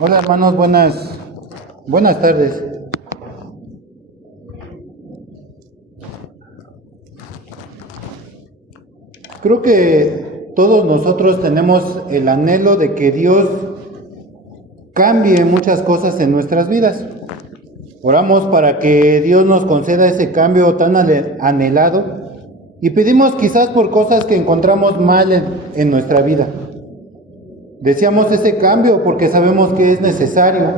Hola hermanos, buenas tardes. Creo que todos nosotros tenemos el anhelo de que Dios cambie muchas cosas en nuestras vidas. Oramos para que Dios nos conceda ese cambio tan anhelado y pedimos quizás por cosas que encontramos mal en nuestra vida. Deseamos ese cambio porque sabemos que es necesario.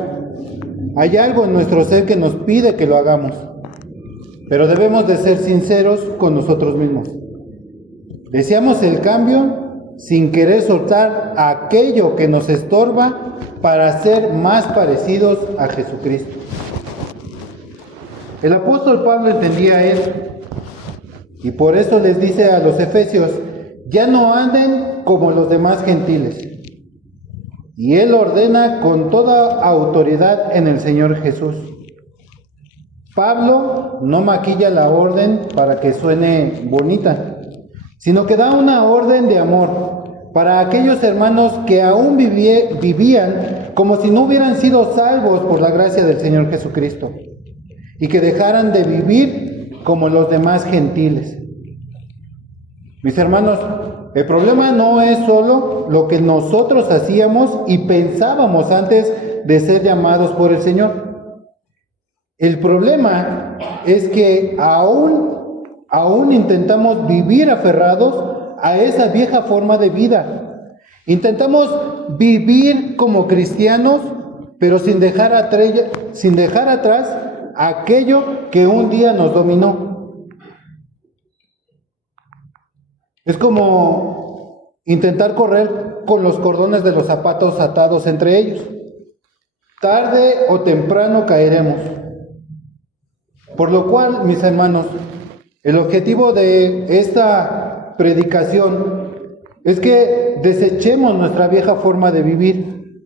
Hay algo en nuestro ser que nos pide que lo hagamos, pero debemos de ser sinceros con nosotros mismos. Deseamos el cambio sin querer soltar aquello que nos estorba para ser más parecidos a Jesucristo. El apóstol Pablo entendía esto y por eso les dice a los efesios: ya no anden como los demás gentiles. Y él ordena con toda autoridad en el Señor Jesús. Pablo no maquilla la orden para que suene bonita, sino que da una orden de amor para aquellos hermanos que aún vivían como si no hubieran sido salvos por la gracia del Señor Jesucristo y que dejaran de vivir como los demás gentiles. Mis hermanos, el problema no es solo lo que nosotros hacíamos y pensábamos antes de ser llamados por el Señor. El problema es que aún intentamos vivir aferrados a esa vieja forma de vida. Intentamos vivir como cristianos, pero sin dejar atrás aquello que un día nos dominó. Es como intentar correr con los cordones de los zapatos atados entre ellos. Tarde o temprano caeremos. Por lo cual, mis hermanos, el objetivo de esta predicación es que desechemos nuestra vieja forma de vivir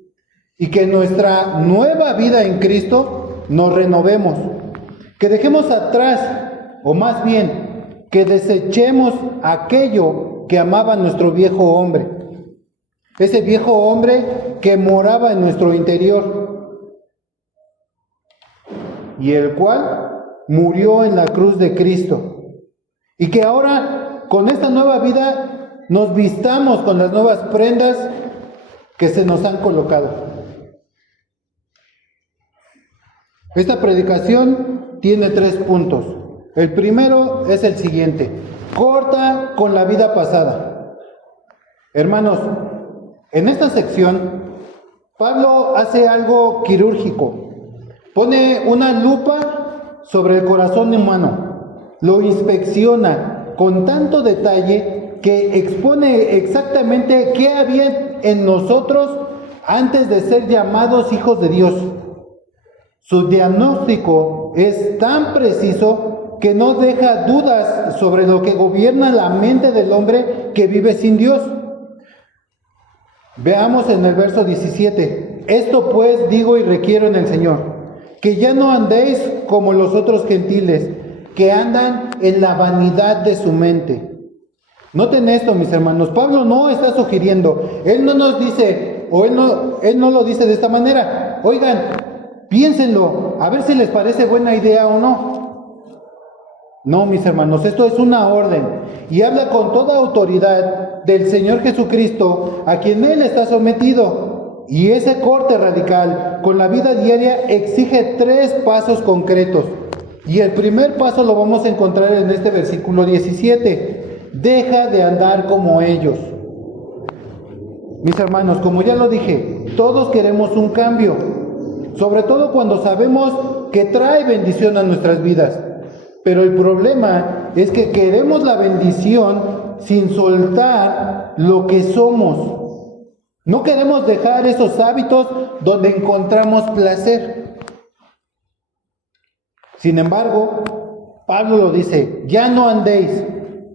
y que nuestra nueva vida en Cristo nos renovemos, que dejemos atrás, o más bien, que desechemos aquello que amaba nuestro viejo hombre, ese viejo hombre que moraba en nuestro interior y el cual murió en la cruz de Cristo, y que ahora con esta nueva vida nos vistamos con las nuevas prendas que se nos han colocado. Esta predicación tiene 3 puntos. El primero es el siguiente: corta con la vida pasada. Hermanos, en esta sección, Pablo hace algo quirúrgico. Pone una lupa sobre el corazón humano, lo inspecciona con tanto detalle que expone exactamente qué había en nosotros antes de ser llamados hijos de Dios. Su diagnóstico es tan preciso que no deja dudas sobre lo que gobierna la mente del hombre que vive sin Dios. Veamos en el verso 17: esto pues digo y requiero en el Señor, que ya no andéis como los otros gentiles, que andan en la vanidad de su mente. Noten esto, mis hermanos. Pablo no está sugiriendo, él no nos dice, o él no lo dice de esta manera: oigan, piénsenlo, a ver si les parece buena idea o no. No, mis hermanos, esto es una orden y habla con toda autoridad del Señor Jesucristo, a quien Él está sometido. Y ese corte radical con la vida diaria exige 3 pasos concretos. Y el primer paso lo vamos a encontrar en este versículo 17. Deja de andar como ellos. Mis hermanos, como ya lo dije, todos queremos un cambio, sobre todo cuando sabemos que trae bendición a nuestras vidas. Pero el problema es que queremos la bendición sin soltar lo que somos. No queremos dejar esos hábitos donde encontramos placer. Sin embargo, Pablo lo dice: ya no andéis.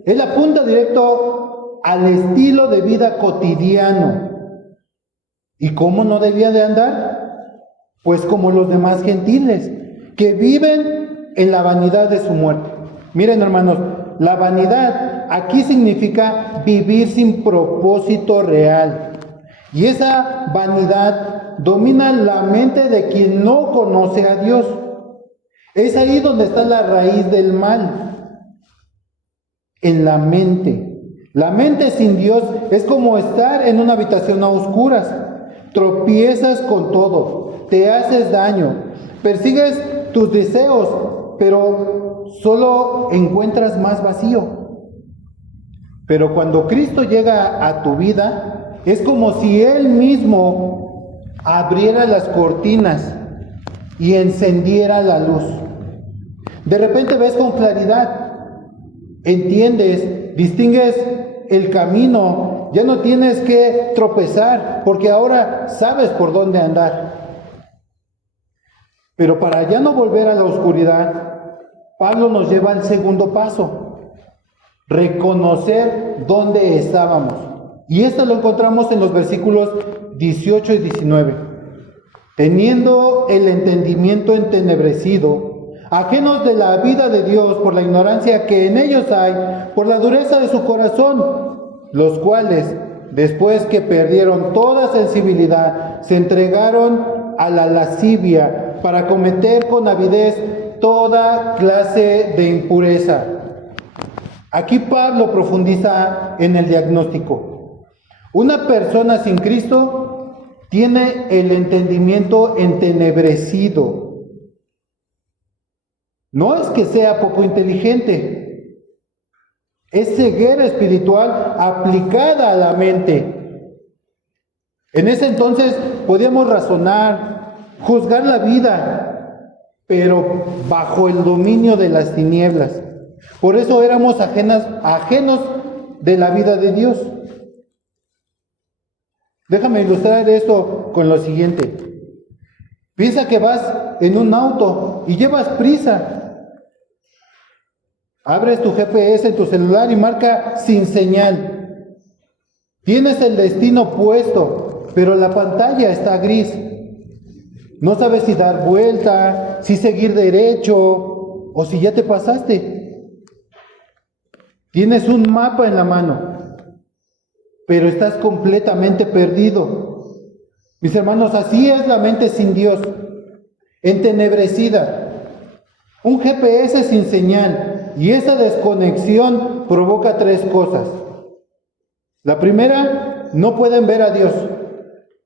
Él apunta directo al estilo de vida cotidiano. ¿Y cómo no debía de andar? Pues como los demás gentiles, que viven en la vanidad de su muerte. Miren, hermanos, la vanidad aquí significa vivir sin propósito real. Y esa vanidad domina la mente de quien no conoce a Dios. Es ahí donde está la raíz del mal, en la mente. La mente sin Dios es como estar en una habitación a oscuras. Tropiezas con todo, te haces daño, persigues tus deseos, pero solo encuentras más vacío. Pero cuando Cristo llega a tu vida, es como si Él mismo abriera las cortinas y encendiera la luz. De repente ves con claridad, entiendes, distingues el camino, ya no tienes que tropezar, porque ahora sabes por dónde andar. Pero para ya no volver a la oscuridad, Pablo nos lleva al segundo paso: reconocer dónde estábamos. Y esto lo encontramos en los versículos 18 y 19. Teniendo el entendimiento entenebrecido, ajenos de la vida de Dios por la ignorancia que en ellos hay, por la dureza de su corazón, los cuales, después que perdieron toda sensibilidad, se entregaron a la lascivia para cometer con avidez toda clase de impureza. Aquí Pablo profundiza en el diagnóstico. Una persona sin Cristo tiene el entendimiento entenebrecido. No es que sea poco inteligente, es ceguera espiritual aplicada a la mente. En ese entonces podíamos razonar, juzgar la vida, pero bajo el dominio de las tinieblas. Por eso éramos ajenos de la vida de Dios. Déjame ilustrar esto con lo siguiente. Piensa que vas en un auto y llevas prisa. Abres tu GPS en tu celular y marca sin señal. Tienes el destino puesto, pero la pantalla está gris. No sabes si dar vuelta, si seguir derecho o si ya te pasaste. Tienes un mapa en la mano, pero estás completamente perdido. Mis hermanos, así es la mente sin Dios, entenebrecida. Un GPS sin señal, y esa desconexión provoca tres cosas. La primera, no pueden ver a Dios.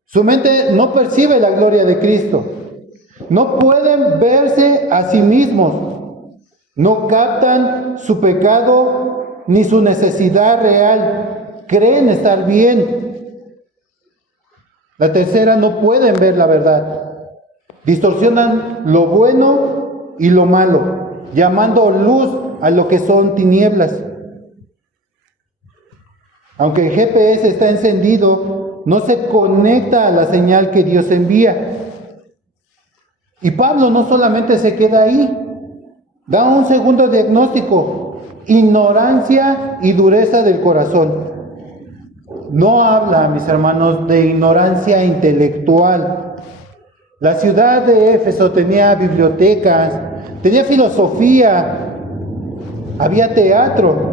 Su mente no percibe la gloria de Cristo. No pueden verse a sí mismos. No captan su pecado ni su necesidad real. Creen estar bien. La tercera, no pueden ver la verdad. Distorsionan lo bueno y lo malo, llamando luz a lo que son tinieblas. Aunque el GPS está encendido, no se conecta a la señal que Dios envía. Y Pablo no solamente se queda ahí, da un segundo diagnóstico: ignorancia y dureza del corazón. No habla, mis hermanos, de ignorancia intelectual. La ciudad de Éfeso tenía bibliotecas, tenía filosofía, había teatro.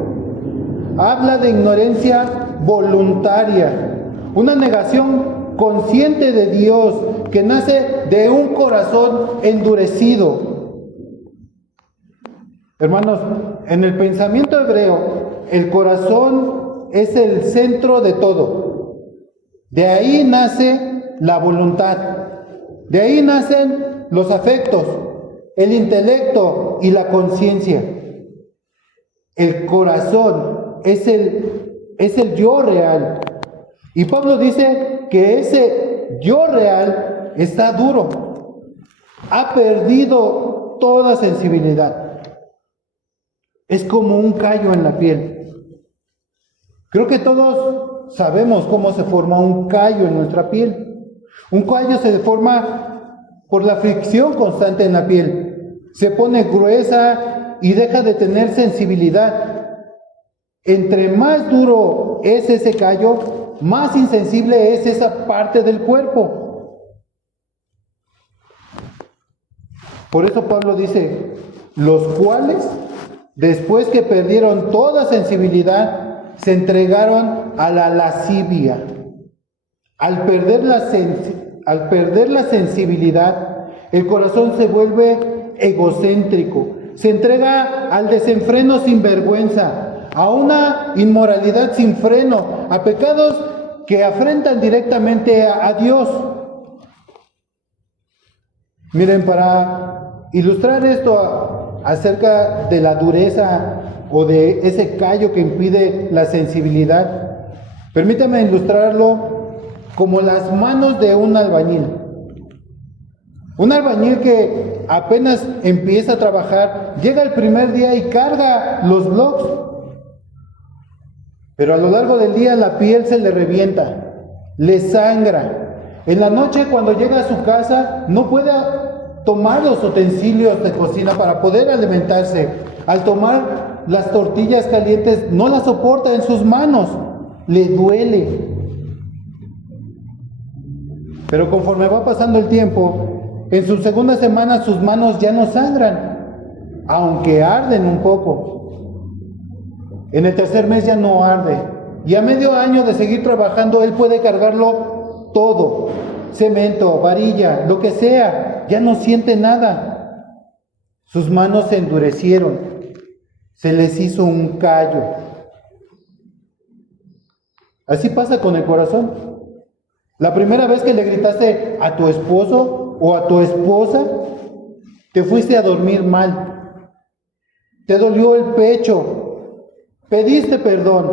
Habla de ignorancia voluntaria, una negación consciente de Dios que nace de un corazón endurecido. Hermanos, en el pensamiento hebreo, el corazón es el centro de todo. De ahí nace la voluntad, de ahí nacen los afectos, el intelecto y la conciencia. El corazón es el yo real. Y Pablo dice que ese yo real está duro, ha perdido toda sensibilidad. Es como un callo en la piel. Creo que todos sabemos cómo se forma un callo en nuestra piel. Un callo se forma por la fricción constante en la piel. Se pone gruesa y deja de tener sensibilidad. Entre más duro es ese callo, más insensible es esa parte del cuerpo. Por eso Pablo dice, los cuales, después que perdieron toda sensibilidad, se entregaron a la lascivia. Al al perder la sensibilidad, el corazón se vuelve egocéntrico, se entrega al desenfreno sin vergüenza, a una inmoralidad sin freno, a pecados que afrentan directamente a Dios. Miren, para ilustrar esto acerca de la dureza o de ese callo que impide la sensibilidad, permítame ilustrarlo como las manos de un albañil. Un albañil que apenas empieza a trabajar, llega el primer día y carga los bloques, pero a lo largo del día la piel se le revienta, le sangra. En la noche, cuando llega a su casa, no puede tomar los utensilios de cocina para poder alimentarse. Al tomar las tortillas calientes, no las soporta en sus manos, le duele. Pero conforme va pasando el tiempo, en su segunda semana sus manos ya no sangran, aunque arden un poco. En el tercer mes ya no arde. Y a medio año de seguir trabajando, él puede cargarlo todo. Cemento, varilla, lo que sea. Ya no siente nada. Sus manos se endurecieron. Se les hizo un callo. Así pasa con el corazón. La primera vez que le gritaste a tu esposo o a tu esposa, te fuiste a dormir mal. Te dolió el pecho. Pediste perdón.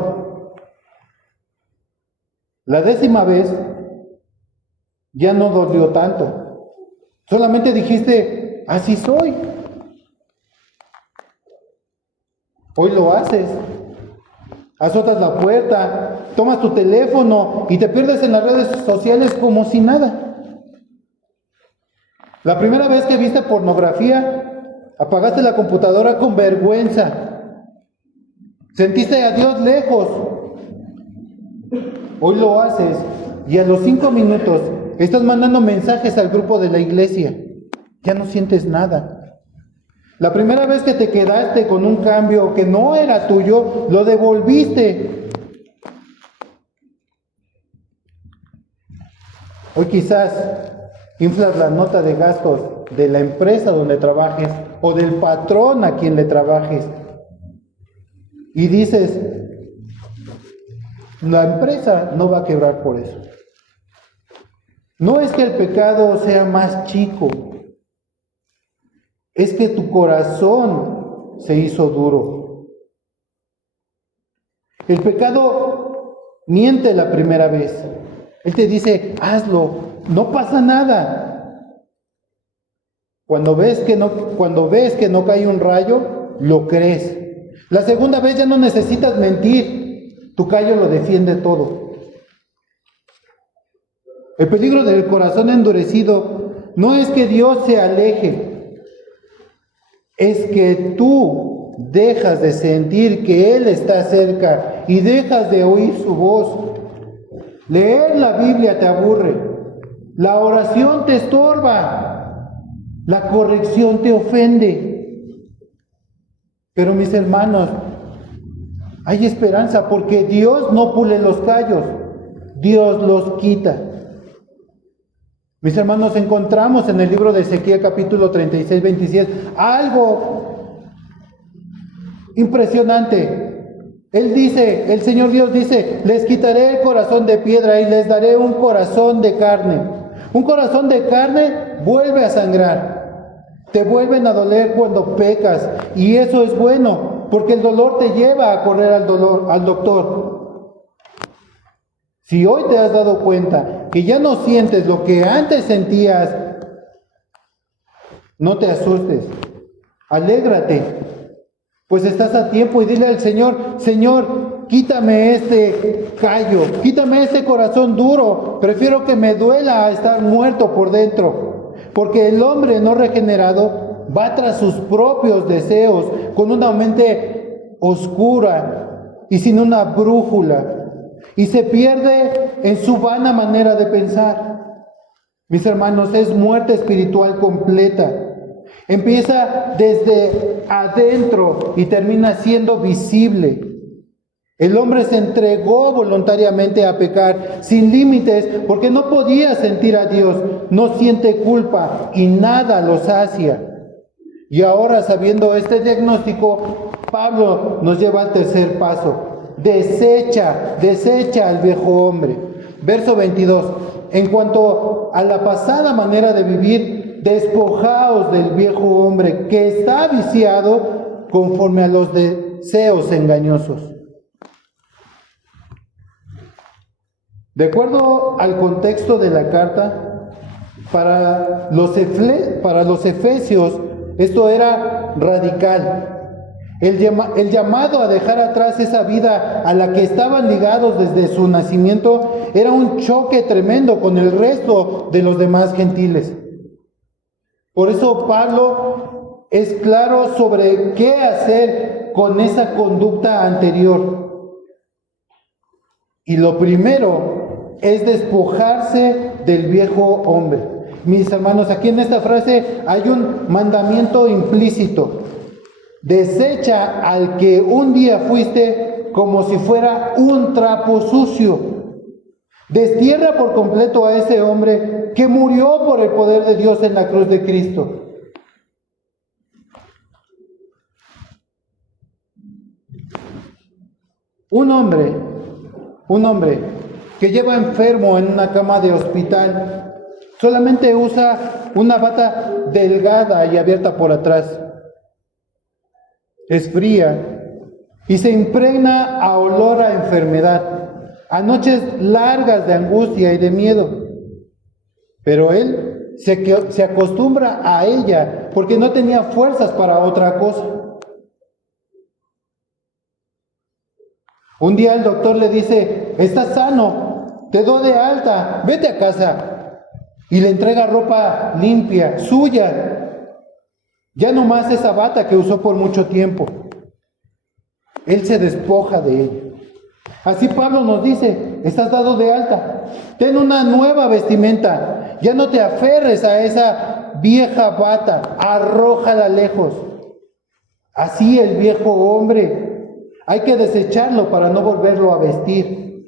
La 10ª vez ya no dolió tanto. Solamente dijiste, así soy. Hoy lo haces. Azotas la puerta, tomas tu teléfono y te pierdes en las redes sociales como si nada. La primera vez que viste pornografía, apagaste la computadora con vergüenza. Sentiste a Dios lejos. Hoy lo haces y a los 5 minutos estás mandando mensajes al grupo de la iglesia. Ya no sientes nada. La primera vez que te quedaste con un cambio que no era tuyo, lo devolviste. Hoy quizás inflas la nota de gastos de la empresa donde trabajes o del patrón a quien le trabajes. Y dices, la empresa no va a quebrar por eso. No es que el pecado sea más chico, es que tu corazón se hizo duro. El pecado miente la primera vez. Él te dice, hazlo, no pasa nada. Cuando ves que no cae un rayo, lo crees. La segunda vez ya no necesitas mentir. Tu callo lo defiende todo. El peligro del corazón endurecido no es que Dios se aleje, es que tú dejas de sentir que Él está cerca y dejas de oír su voz. Leer la Biblia te aburre, la oración te estorba, la corrección te ofende. Pero mis hermanos, hay esperanza porque Dios no pule los callos, Dios los quita. Mis hermanos, encontramos en el libro de Ezequiel capítulo 36, 27 algo impresionante. Él dice, el Señor Dios dice, les quitaré el corazón de piedra y les daré un corazón de carne. Un corazón de carne vuelve a sangrar. Te vuelven a doler cuando pecas y eso es bueno, porque el dolor te lleva a correr al doctor. Si hoy te has dado cuenta que ya no sientes lo que antes sentías, no te asustes, alégrate, pues estás a tiempo y dile al Señor, Señor, quítame este callo, quítame este corazón duro, prefiero que me duela a estar muerto por dentro. Porque el hombre no regenerado va tras sus propios deseos, con una mente oscura y sin una brújula, y se pierde en su vana manera de pensar. Mis hermanos, es muerte espiritual completa. Empieza desde adentro y termina siendo visible. El hombre se entregó voluntariamente a pecar sin límites porque no podía sentir a Dios, no siente culpa y nada lo sacia. Y ahora, sabiendo este diagnóstico, Pablo nos lleva al tercer paso. Desecha al viejo hombre. Verso 22. En cuanto a la pasada manera de vivir, despojaos del viejo hombre que está viciado conforme a los deseos engañosos. De acuerdo al contexto de la carta, para los efesios esto era radical. El llamado a dejar atrás esa vida a la que estaban ligados desde su nacimiento era un choque tremendo con el resto de los demás gentiles. Por eso Pablo es claro sobre qué hacer con esa conducta anterior. Y lo primero es despojarse del viejo hombre. Mis hermanos, aquí en esta frase hay un mandamiento implícito. Desecha al que un día fuiste como si fuera un trapo sucio. Destierra por completo a ese hombre que murió por el poder de Dios en la cruz de Cristo. Un hombre que lleva enfermo en una cama de hospital solamente usa una bata delgada y abierta por atrás. Es fría y se impregna a olor a enfermedad, a noches largas de angustia y de miedo. Pero él se acostumbra a ella porque no tenía fuerzas para otra cosa. Un día el doctor le dice: estás sano, te doy de alta, vete a casa. Y le entrega ropa limpia, suya. Ya no más esa bata que usó por mucho tiempo. Él se despoja de ella. Así Pablo nos dice: estás dado de alta, ten una nueva vestimenta. Ya no te aferres a esa vieja bata, arrójala lejos. Así el viejo hombre hay que desecharlo para no volverlo a vestir.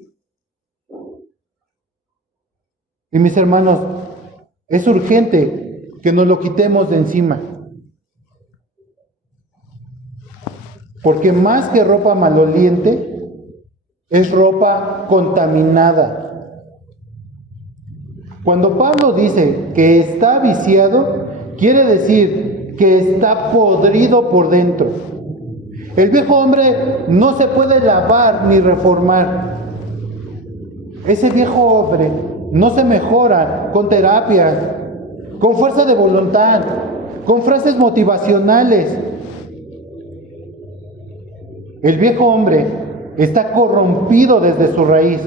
Y mis hermanos, es urgente que nos lo quitemos de encima. Porque más que ropa maloliente, es ropa contaminada. Cuando Pablo dice que está viciado, quiere decir que está podrido por dentro. El viejo hombre no se puede lavar ni reformar. Ese viejo hombre no se mejora con terapia, con fuerza de voluntad, con frases motivacionales. El viejo hombre está corrompido desde su raíz.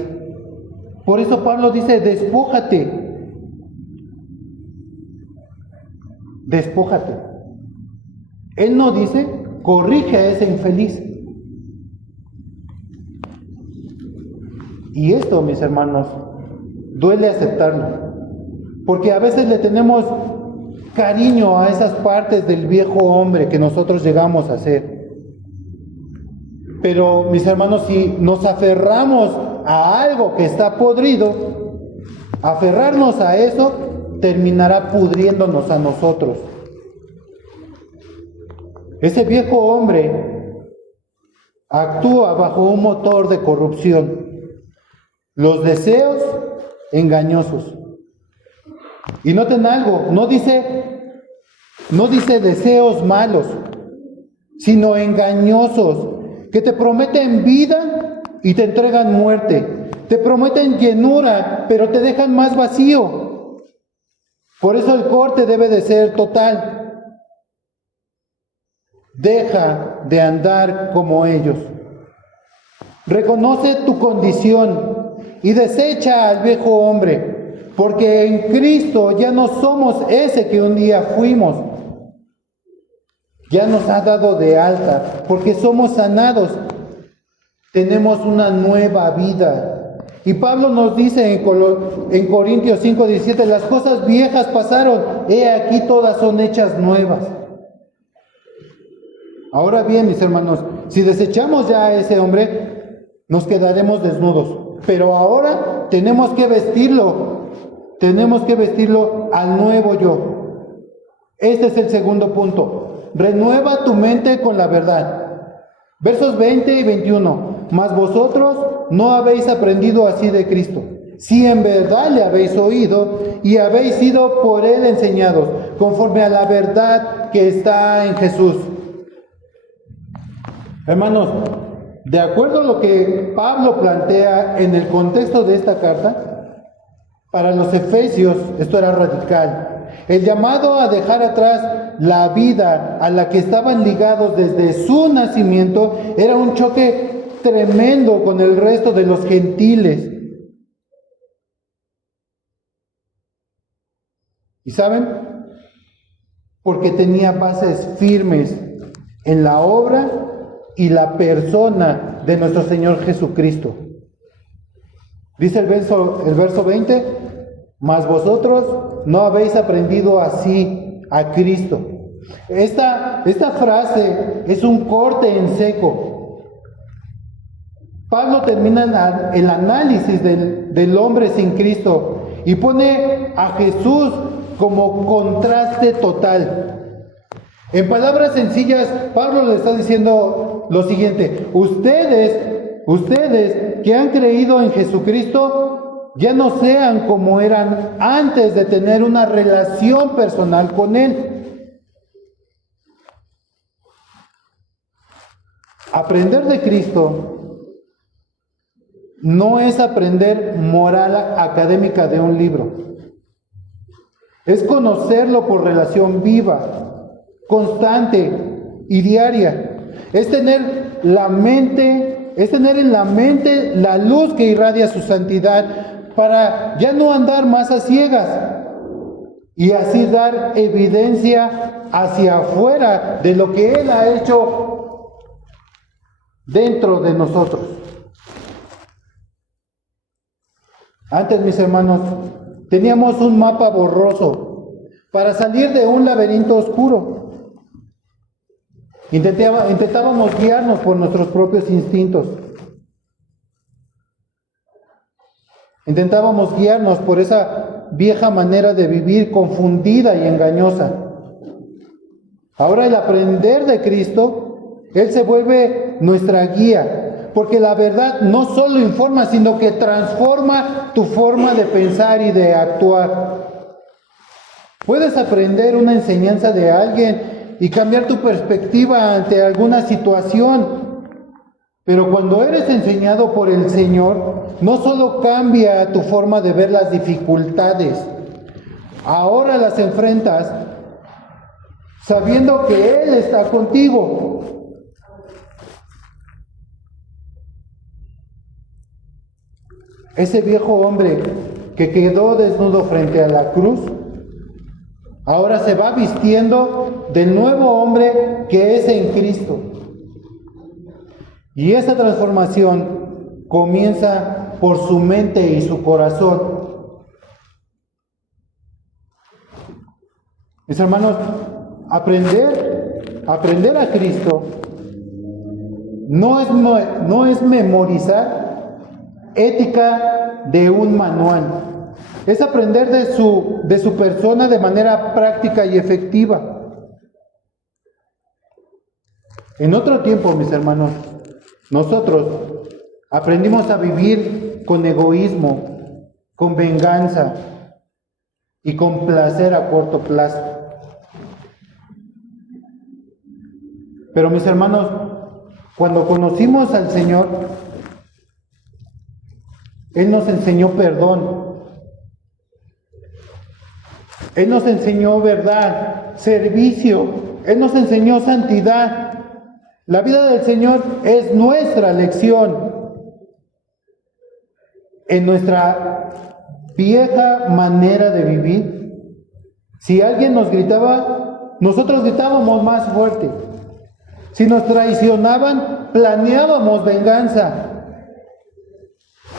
Por eso Pablo dice: despójate. Despójate. Él no dice: corrige a ese infeliz. Y esto, mis hermanos, duele aceptarlo, porque a veces le tenemos cariño a esas partes del viejo hombre que nosotros llegamos a ser. Pero, mis hermanos, si nos aferramos a algo que está podrido, aferrarnos a eso terminará pudriéndonos a nosotros. Ese viejo hombre actúa bajo un motor de corrupción, los deseos engañosos. Y noten algo, no dice deseos malos, sino engañosos, que te prometen vida y te entregan muerte, te prometen llenura, pero te dejan más vacío. Por eso el corte debe de ser total. Deja de andar como ellos. Reconoce tu condición y desecha al viejo hombre, porque en Cristo ya no somos ese que un día fuimos. Ya nos ha dado de alta, porque somos sanados. Tenemos una nueva vida. Y Pablo nos dice en Corintios 5:17, las cosas viejas pasaron, he aquí todas son hechas nuevas. Ahora bien, mis hermanos, si desechamos ya a ese hombre, nos quedaremos desnudos. Pero ahora tenemos que vestirlo al nuevo yo. Este es el segundo punto. Renueva tu mente con la verdad. Versos 20 y 21. Mas vosotros no habéis aprendido así de Cristo, si en verdad le habéis oído y habéis sido por él enseñados, conforme a la verdad que está en Jesús. Hermanos, de acuerdo a lo que Pablo plantea en el contexto de esta carta, para los efesios esto era radical. El llamado a dejar atrás la vida a la que estaban ligados desde su nacimiento era un choque tremendo con el resto de los gentiles. ¿Y saben? Porque tenía bases firmes en la obra y la persona de nuestro Señor Jesucristo. Dice el verso 20, mas vosotros no habéis aprendido así a Cristo. Esta frase es un corte en seco. Pablo termina el análisis del hombre sin Cristo y pone a Jesús como contraste total. En palabras sencillas, Pablo le está diciendo lo siguiente: ustedes que han creído en Jesucristo, ya no sean como eran antes de tener una relación personal con Él. Aprender de Cristo no es aprender moral académica de un libro. Es conocerlo por relación viva, constante y diaria. Es tener en la mente la luz que irradia su santidad para ya no andar más a ciegas y así dar evidencia hacia afuera de lo que Él ha hecho dentro de nosotros. Antes, mis hermanos, teníamos un mapa borroso para salir de un laberinto oscuro. Intentábamos guiarnos por nuestros propios instintos. Intentábamos guiarnos por esa vieja manera de vivir confundida y engañosa. Ahora el aprender de Cristo, Él se vuelve nuestra guía, porque la verdad no solo informa, sino que transforma tu forma de pensar y de actuar. Puedes aprender una enseñanza de alguien y cambiar tu perspectiva ante alguna situación, pero cuando eres enseñado por el Señor, no solo cambia tu forma de ver las dificultades, ahora las enfrentas sabiendo que Él está contigo. Ese viejo hombre que quedó desnudo frente a la cruz, ahora se va vistiendo del nuevo hombre que es en Cristo. Y esa transformación comienza por su mente y su corazón. Mis hermanos, aprender a Cristo no es memorizar ética de un manual. Es aprender de su persona de manera práctica y efectiva. En otro tiempo, mis hermanos, nosotros aprendimos a vivir con egoísmo, con venganza y con placer a corto plazo. Pero mis hermanos, cuando conocimos al Señor, Él nos enseñó perdón. Él nos enseñó verdad, servicio. Él nos enseñó santidad. La vida del Señor es nuestra lección. En nuestra vieja manera de vivir, si alguien nos gritaba, nosotros gritábamos más fuerte. Si nos traicionaban, planeábamos venganza.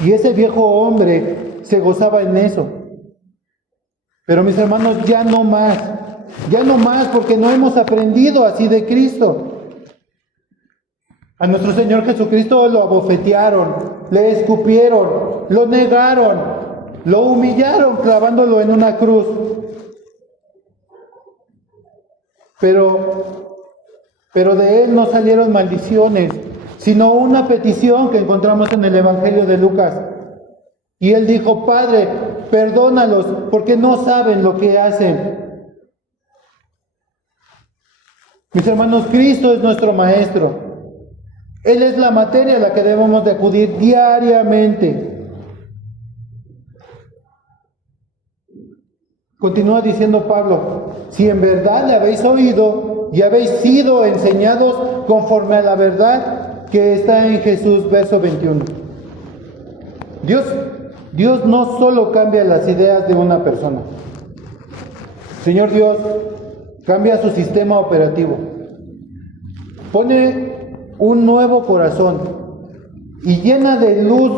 Y ese viejo hombre se gozaba en eso. Pero mis hermanos, ya no más, porque no hemos aprendido así de Cristo. A nuestro Señor Jesucristo lo abofetearon, le escupieron, lo negaron, lo humillaron clavándolo en una cruz. Pero de Él no salieron maldiciones, sino una petición que encontramos en el Evangelio de Lucas. Y Él dijo: Padre, perdónalos, porque no saben lo que hacen. Mis hermanos, Cristo es nuestro Maestro. Él es la materia a la que debemos de acudir diariamente. Continúa diciendo Pablo: si en verdad le habéis oído y habéis sido enseñados conforme a la verdad que está en Jesús, verso 21. Dios no solo cambia las ideas de una persona. Señor Dios cambia su sistema operativo. Pone un nuevo corazón y llena de luz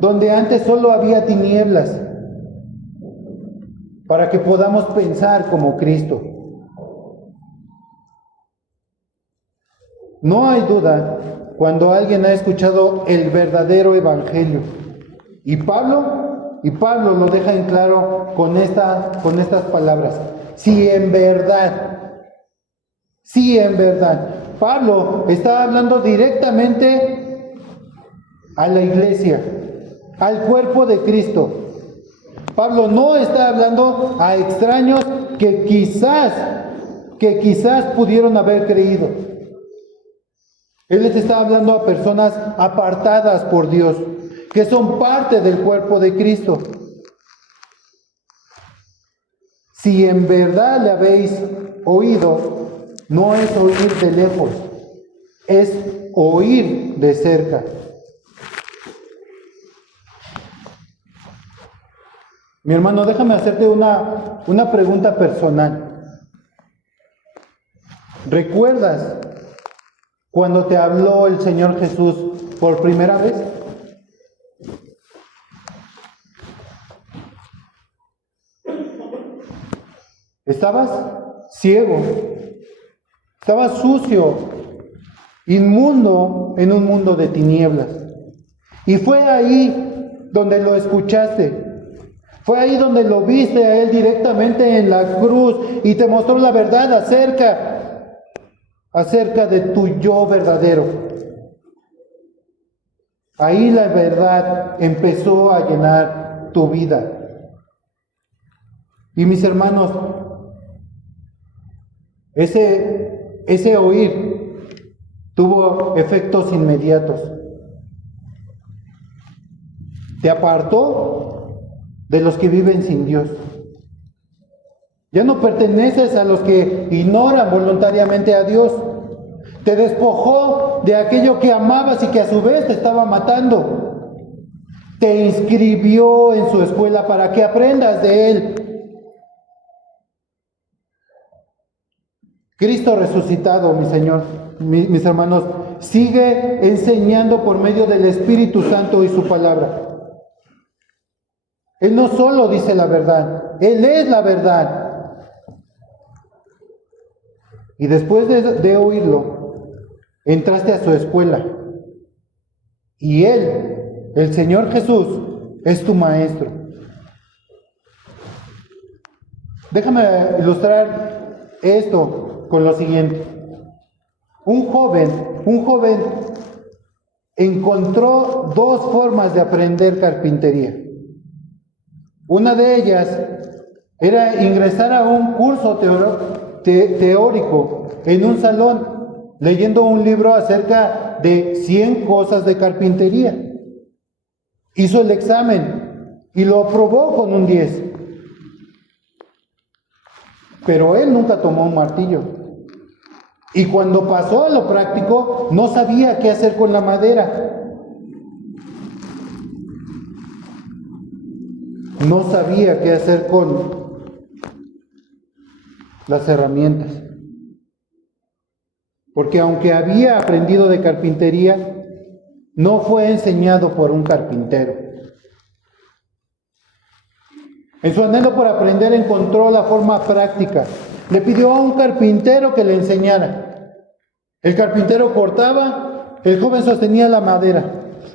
donde antes solo había tinieblas, para que podamos pensar como Cristo. No hay duda cuando alguien ha escuchado el verdadero evangelio. Y Pablo lo deja en claro con estas palabras. Si en verdad. Pablo está hablando directamente a la iglesia, al cuerpo de Cristo. Pablo no está hablando a extraños que quizás pudieron haber creído. Él les está hablando a personas apartadas por Dios, que son parte del cuerpo de Cristo. Si en verdad le habéis oído, no es oír de lejos, es oír de cerca. Mi hermano, déjame hacerte una pregunta personal. ¿Recuerdas cuando te habló el Señor Jesús por primera vez? Estabas ciego, estabas sucio, inmundo en un mundo de tinieblas. Y fue ahí donde lo escuchaste. Fue ahí donde lo viste a Él directamente en la cruz y te mostró la verdad acerca de tu yo verdadero. Ahí la verdad empezó a llenar tu vida. Y mis hermanos, ese oír tuvo efectos inmediatos. Te apartó de los que viven sin Dios. Ya no perteneces a los que ignoran voluntariamente a Dios. Te despojó de aquello que amabas y que a su vez te estaba matando. Te inscribió en su escuela para que aprendas de Él. Cristo resucitado, mi Señor, mis hermanos, sigue enseñando por medio del Espíritu Santo y su palabra. Él no solo dice la verdad, Él es la verdad. Y después de oírlo, entraste a su escuela. Y Él, el Señor Jesús, es tu maestro. Déjame ilustrar esto con lo siguiente. Un joven encontró dos formas de aprender carpintería. Una de ellas era ingresar a un curso teórico en un salón, leyendo un libro acerca de 100 cosas de carpintería. Hizo el examen y lo aprobó con un 10. Pero él nunca tomó un martillo. Y cuando pasó a lo práctico, no sabía qué hacer con la madera. No sabía qué hacer con las herramientas. Porque aunque había aprendido de carpintería, no fue enseñado por un carpintero. En su anhelo por aprender encontró la forma práctica. Le pidió a un carpintero que le enseñara. El carpintero cortaba, el joven sostenía la madera.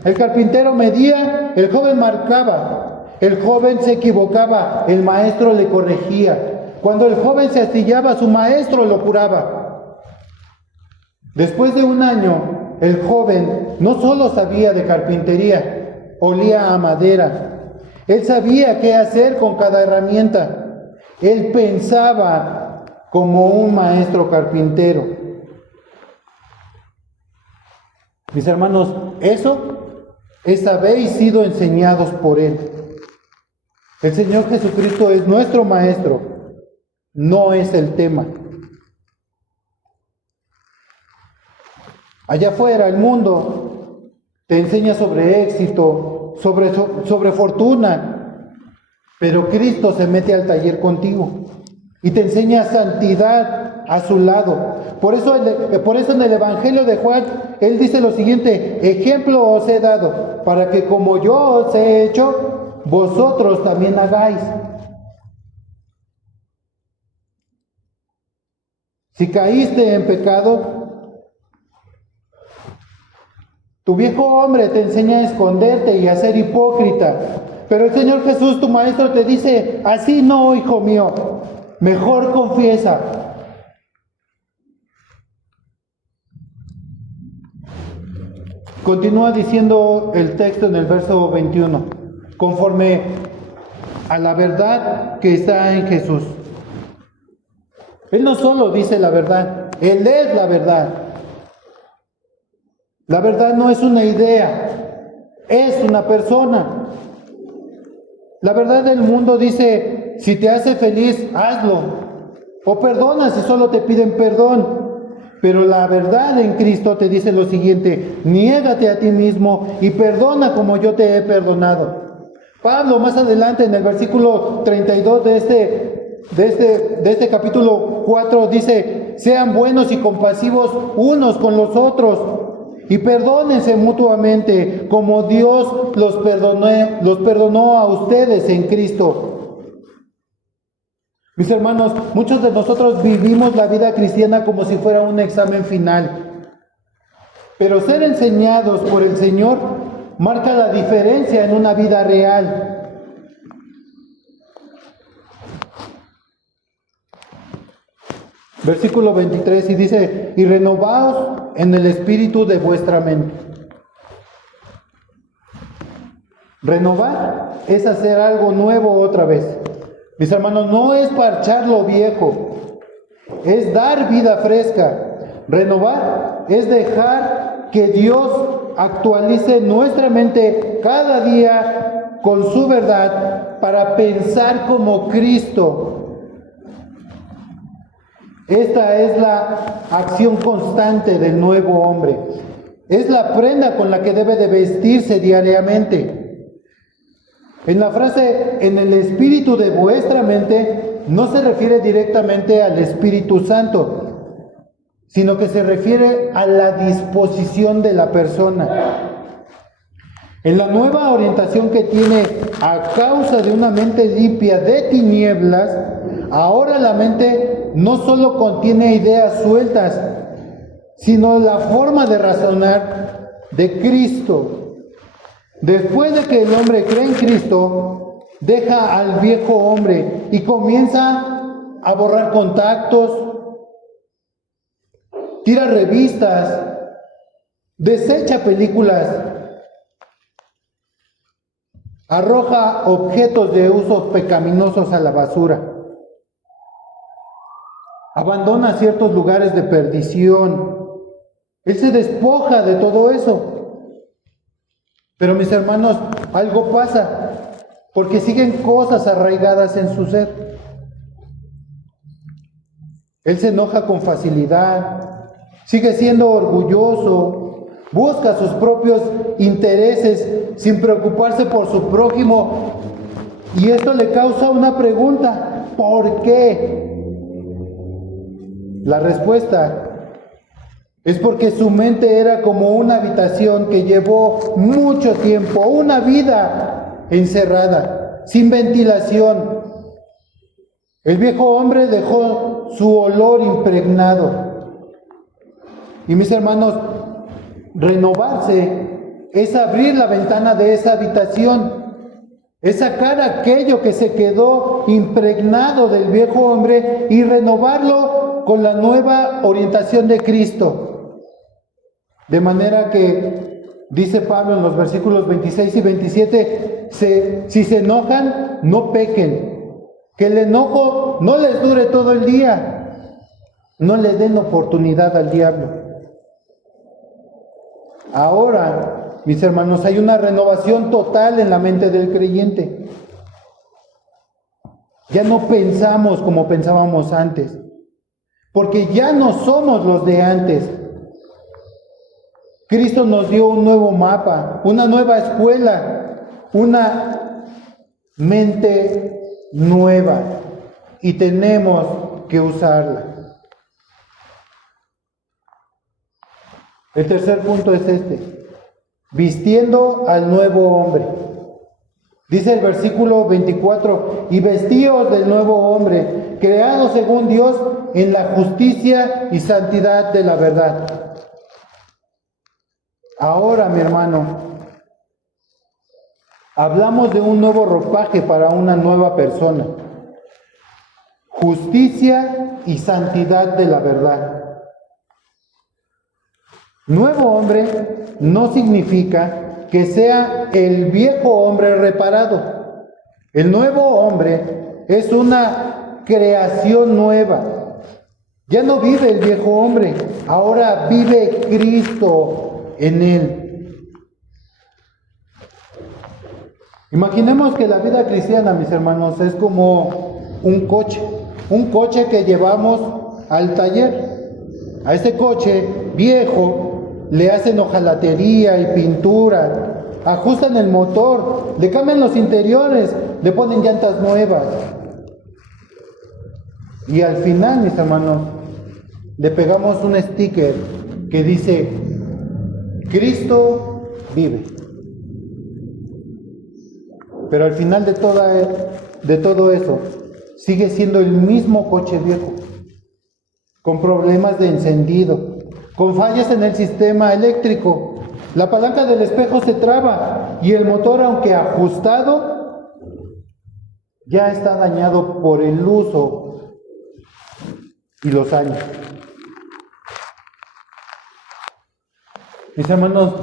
El carpintero medía, el joven marcaba. El joven se equivocaba, el maestro le corregía. Cuando el joven se astillaba, su maestro lo curaba. Después de un año, el joven no solo sabía de carpintería, olía a madera. Él sabía qué hacer con cada herramienta. Él pensaba como un maestro carpintero. Mis hermanos, eso es habéis sido enseñados por Él. El Señor Jesucristo es nuestro maestro, no es el tema. Allá afuera, el mundo te enseña sobre éxito, sobre fortuna, pero Cristo se mete al taller contigo y te enseña santidad a su lado. Por eso en el Evangelio de Juan, Él dice lo siguiente: ejemplo os he dado, para que como yo os he hecho, vosotros también hagáis. Si caíste en pecado, tu viejo hombre te enseña a esconderte y a ser hipócrita. Pero el Señor Jesús, tu maestro, te dice: así no, hijo mío, mejor confiesa. Continúa diciendo el texto en el verso 21, conforme a la verdad que está en Jesús. Él no solo dice la verdad, Él es la verdad. La verdad no es una idea, es una persona. La verdad del mundo dice: si te hace feliz, hazlo. O perdona si solo te piden perdón. Pero la verdad en Cristo te dice lo siguiente: niégate a ti mismo y perdona como yo te he perdonado. Pablo más adelante en el versículo 32 de este capítulo 4 dice: sean buenos y compasivos unos con los otros y perdónense mutuamente como Dios los perdonó a ustedes en Cristo. Mis hermanos, muchos de nosotros vivimos la vida cristiana como si fuera un examen final. Pero ser enseñados por el Señor marca la diferencia en una vida real. Versículo 23 y dice: y renovaos en el espíritu de vuestra mente. Renovar es hacer algo nuevo otra vez. Mis hermanos, no es parchar lo viejo, es dar vida fresca. Renovar es dejar que Dios actualice nuestra mente cada día con su verdad para pensar como Cristo. Esta es la acción constante del nuevo hombre. Es la prenda con la que debe de vestirse diariamente. En la frase "en el espíritu de vuestra mente" no se refiere directamente al Espíritu Santo, sino que se refiere a la disposición de la persona. En la nueva orientación que tiene a causa de una mente limpia de tinieblas, ahora la mente no solo contiene ideas sueltas, sino la forma de razonar de Cristo. Después de que el hombre cree en Cristo, deja al viejo hombre y comienza a borrar contactos, tira revistas, desecha películas, arroja objetos de usos pecaminosos a la basura, abandona ciertos lugares de perdición. Él se despoja de todo eso. Pero mis hermanos, algo pasa, porque siguen cosas arraigadas en su ser. Él se enoja con facilidad, sigue siendo orgulloso, busca sus propios intereses sin preocuparse por su prójimo. Y esto le causa una pregunta: ¿por qué? La respuesta es porque su mente era como una habitación que llevó mucho tiempo, una vida encerrada, sin ventilación. El viejo hombre dejó su olor impregnado. Y mis hermanos, Renovarse es abrir la ventana de esa habitación, es sacar aquello que se quedó impregnado del viejo hombre y renovarlo con la nueva orientación de Cristo. De manera que, dice Pablo en los versículos 26 y 27, si se enojan, no pequen, que el enojo no les dure todo el día, no le den oportunidad al diablo. Ahora, mis hermanos, hay una renovación total en la mente del creyente. Ya no pensamos como pensábamos antes, porque ya no somos los de antes. Cristo nos dio un nuevo mapa, una nueva escuela, una mente nueva, y tenemos que usarla. El tercer punto es vistiendo al nuevo hombre. Dice el versículo 24, y vestíos del nuevo hombre, creado según Dios en la justicia y santidad de la verdad. Ahora, mi hermano, hablamos de un nuevo ropaje para una nueva persona. Justicia y santidad de la verdad. Nuevo hombre no significa que sea el viejo hombre reparado. El nuevo hombre es una creación nueva. Ya no vive el viejo hombre, ahora vive Cristo en él. Imaginemos que la vida cristiana, mis hermanos, es como un coche que llevamos al taller. A ese coche viejo le hacen hojalatería y pintura, ajustan el motor, le cambian los interiores, le ponen llantas nuevas. Y al final, mis hermanos, le pegamos un sticker que dice, Cristo vive. Pero al final de todo eso, sigue siendo el mismo coche viejo, con problemas de encendido, con fallas en el sistema eléctrico. La palanca del espejo se traba y el motor, aunque ajustado, ya está dañado por el uso y los años. Mis hermanos,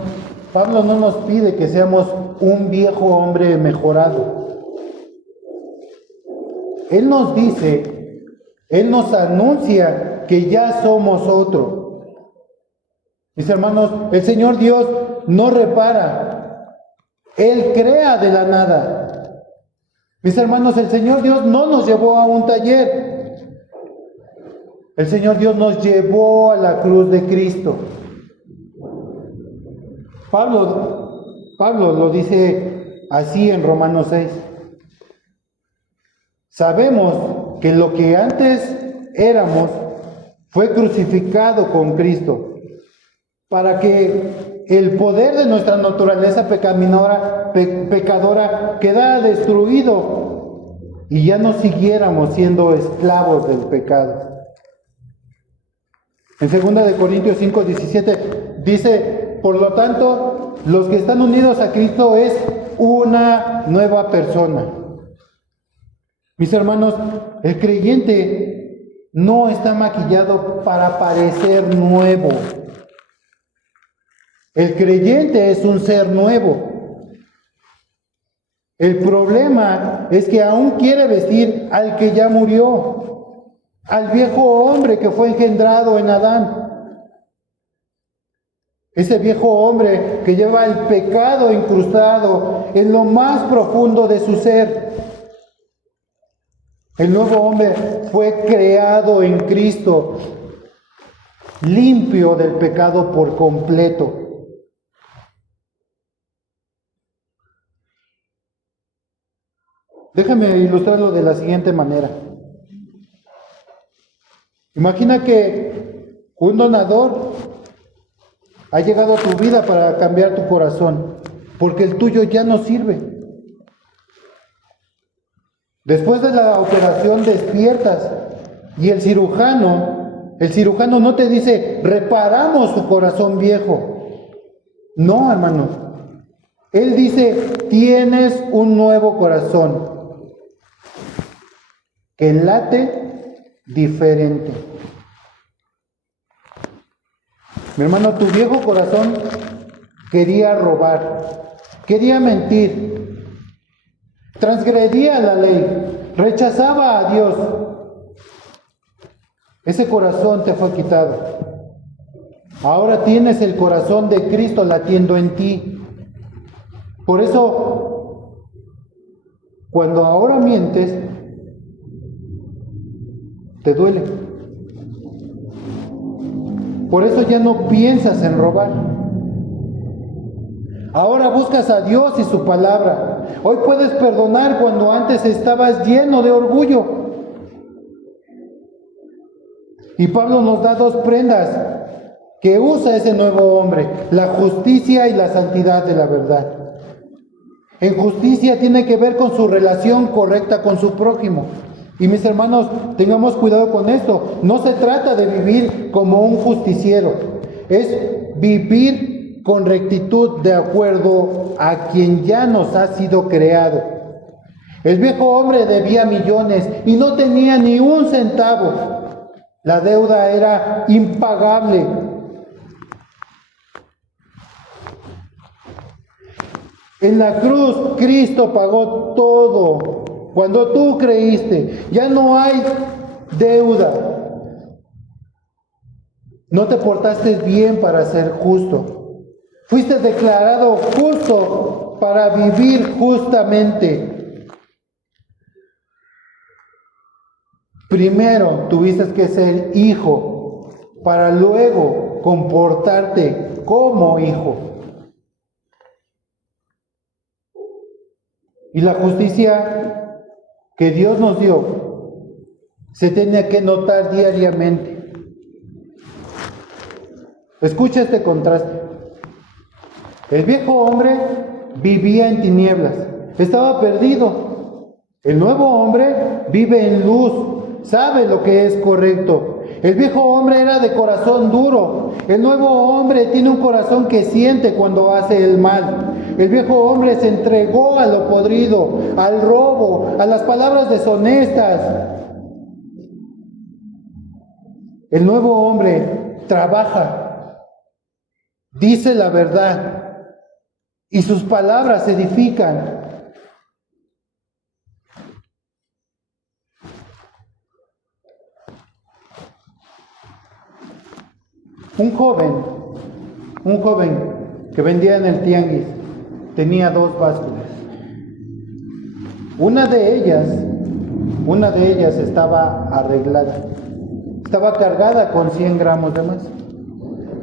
Pablo no nos pide que seamos un viejo hombre mejorado. Él nos dice, Él nos anuncia que ya somos otro. Mis hermanos, el Señor Dios no repara, Él crea de la nada. Mis hermanos, el Señor Dios no nos llevó a un taller. El Señor Dios nos llevó a la cruz de Cristo. Pablo lo dice así en Romanos 6. Sabemos que lo que antes éramos fue crucificado con Cristo, para que el poder de nuestra naturaleza pecadora quedara destruido y ya no siguiéramos siendo esclavos del pecado. En 2 Corintios 5:17 dice, por lo tanto, los que están unidos a Cristo es una nueva persona. Mis hermanos, el creyente no está maquillado para parecer nuevo. El creyente es un ser nuevo. El problema es que aún quiere vestir al que ya murió, al viejo hombre que fue engendrado en Adán. Ese viejo hombre que lleva el pecado incrustado en lo más profundo de su ser. El nuevo hombre fue creado en Cristo, limpio del pecado por completo. Déjame ilustrarlo de la siguiente manera. Imagina que un donador ha llegado a tu vida para cambiar tu corazón, porque el tuyo ya no sirve. Después de la operación despiertas y el cirujano no te dice, reparamos su corazón viejo. No, hermanos. Él dice, tienes un nuevo corazón que late diferente. Mi hermano, tu viejo corazón quería robar, quería mentir, transgredía la ley, rechazaba a Dios. Ese corazón te fue quitado. Ahora tienes el corazón de Cristo latiendo en ti. Por eso, cuando ahora mientes, te duele. Por eso ya no piensas en robar. Ahora buscas a Dios y su palabra. Hoy puedes perdonar cuando antes estabas lleno de orgullo. Y Pablo nos da dos prendas que usa ese nuevo hombre: la justicia y la santidad de la verdad. En justicia tiene que ver con su relación correcta con su prójimo. Y mis hermanos, tengamos cuidado con esto. No se trata de vivir como un justiciero. Es vivir con rectitud de acuerdo a quien ya nos ha sido creado. El viejo hombre debía millones y no tenía ni un centavo. La deuda era impagable. En la cruz, Cristo pagó todo. Cuando tú creíste, ya no hay deuda. No te portaste bien para ser justo. Fuiste declarado justo para vivir justamente. Primero tuviste que ser hijo para luego comportarte como hijo. Y la justicia que Dios nos dio se tiene que notar diariamente. Escucha este contraste. El viejo hombre vivía en tinieblas, estaba perdido. El nuevo hombre vive en luz, sabe lo que es correcto. El viejo hombre era de corazón duro. El nuevo hombre tiene un corazón que siente cuando hace el mal. El viejo hombre se entregó a lo podrido, al robo, a las palabras deshonestas. El nuevo hombre trabaja, dice la verdad y sus palabras edifican. Un joven que vendía en el tianguis tenía dos básculas. Una de ellas estaba arreglada, estaba cargada con 100 gramos de más.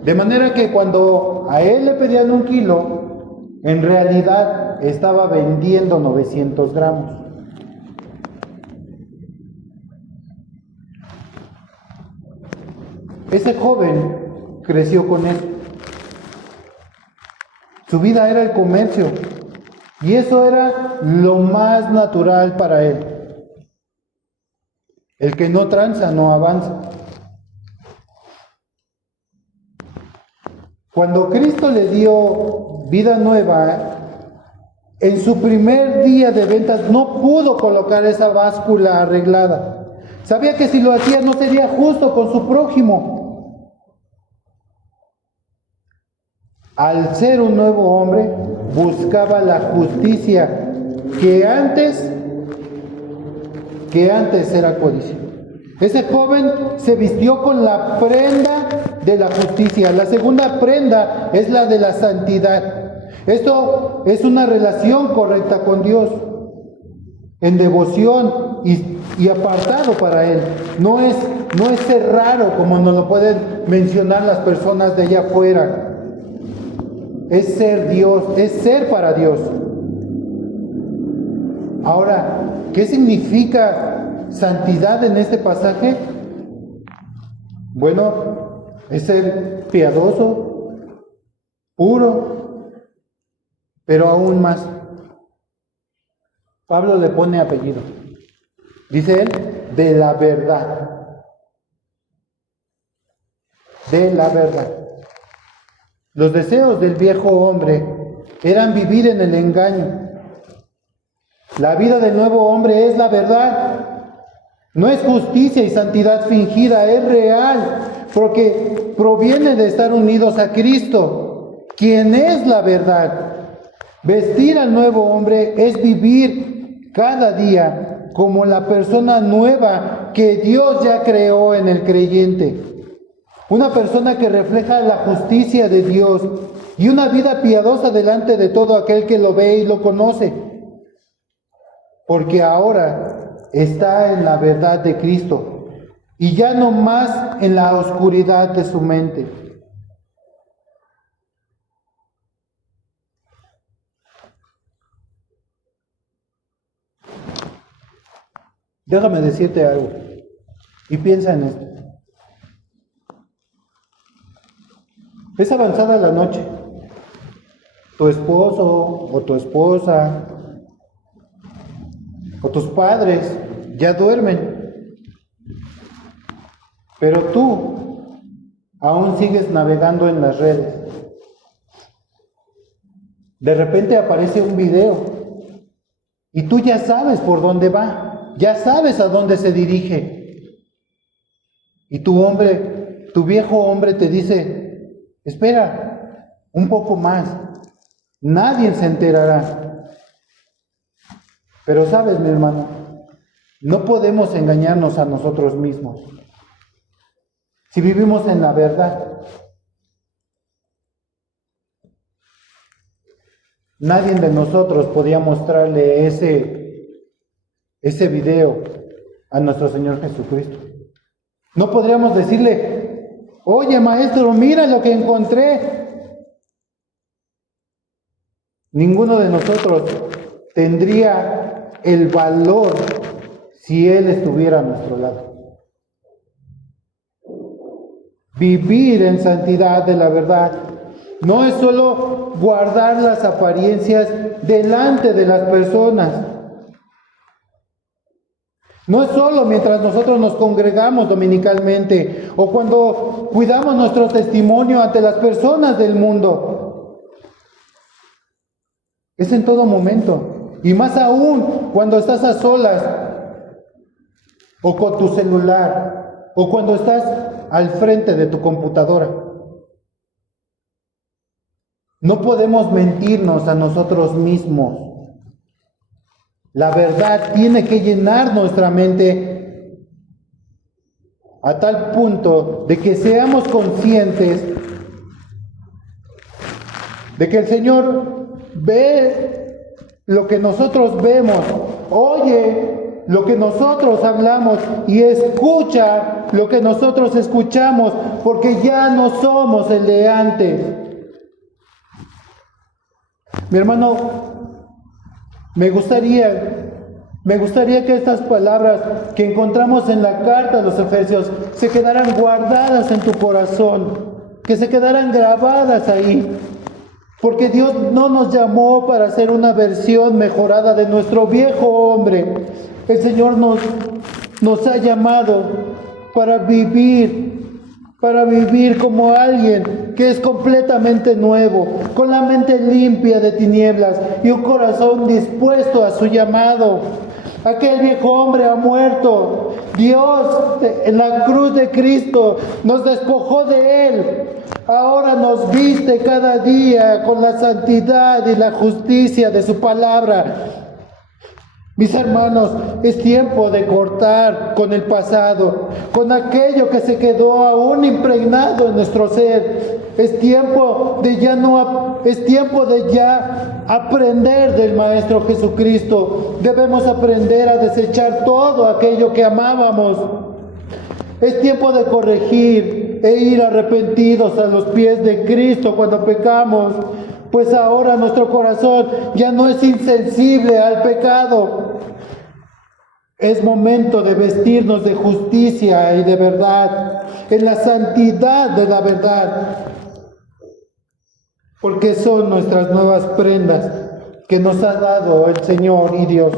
De manera que cuando a él le pedían 1 kilo, en realidad estaba vendiendo 900 gramos. Ese joven creció con él. Su vida era el comercio y eso era lo más natural para él. El que no tranza no avanza. Cuando Cristo le dio vida nueva, en su primer día de ventas no pudo colocar esa báscula arreglada. Sabía que si lo hacía no sería justo con su prójimo. Al ser un nuevo hombre, buscaba la justicia que antes era codicia. Ese joven se vistió con la prenda de la justicia. La segunda prenda es la de la santidad. Esto es una relación correcta con Dios, en devoción y apartado para Él. No es ser raro como nos lo pueden mencionar las personas de allá afuera. Es ser Dios, es ser para Dios. Ahora, ¿qué significa santidad en este pasaje? Bueno, es ser piadoso, puro, pero aún más. Pablo le pone apellido. Dice él, de la verdad. De la verdad. Los deseos del viejo hombre eran vivir en el engaño. La vida del nuevo hombre es la verdad. No es justicia y santidad fingida, es real, porque proviene de estar unidos a Cristo, quien es la verdad. Vestir al nuevo hombre es vivir cada día como la persona nueva que Dios ya creó en el creyente. Una persona que refleja la justicia de Dios y una vida piadosa delante de todo aquel que lo ve y lo conoce. Porque ahora está en la verdad de Cristo y ya no más en la oscuridad de su mente. Déjame decirte algo y piensa en esto. Es avanzada la noche. Tu esposo o tu esposa o tus padres ya duermen, pero tú aún sigues navegando en las redes. De repente aparece un video y tú ya sabes por dónde va, ya sabes a dónde se dirige. Y tu viejo hombre te dice: espera un poco más, nadie se enterará. Pero sabes, mi hermano, no podemos engañarnos a nosotros mismos. Si vivimos en la verdad, nadie de nosotros podía mostrarle ese video a nuestro Señor Jesucristo. No podríamos decirle: oye, maestro, mira lo que encontré. Ninguno de nosotros tendría el valor si Él estuviera a nuestro lado. Vivir en santidad de la verdad no es solo guardar las apariencias delante de las personas. No es solo mientras nosotros nos congregamos dominicalmente o cuando cuidamos nuestro testimonio ante las personas del mundo. Es en todo momento. Y más aún cuando estás a solas, o con tu celular, o cuando estás al frente de tu computadora. No podemos mentirnos a nosotros mismos. La verdad tiene que llenar nuestra mente a tal punto de que seamos conscientes de que el Señor ve lo que nosotros vemos, oye lo que nosotros hablamos y escucha lo que nosotros escuchamos, porque ya no somos el de antes. Mi hermano, me gustaría que estas palabras que encontramos en la carta de los Efesios se quedaran guardadas en tu corazón, que se quedaran grabadas ahí. Porque Dios no nos llamó para hacer una versión mejorada de nuestro viejo hombre. El Señor nos ha llamado para vivir como alguien que es completamente nuevo, con la mente limpia de tinieblas y un corazón dispuesto a su llamado. Aquel viejo hombre ha muerto. Dios en la cruz de Cristo nos despojó de él. Ahora nos viste cada día con la santidad y la justicia de su palabra. Mis hermanos, es tiempo de cortar con el pasado, con aquello que se quedó aún impregnado en nuestro ser. Es tiempo de ya aprender del Maestro Jesucristo. Debemos aprender a desechar todo aquello que amábamos. Es tiempo de corregir e ir arrepentidos a los pies de Cristo cuando pecamos, pues ahora nuestro corazón ya no es insensible al pecado. Es momento de vestirnos de justicia y de verdad, en la santidad de la verdad, porque son nuestras nuevas prendas que nos ha dado el Señor y Dios.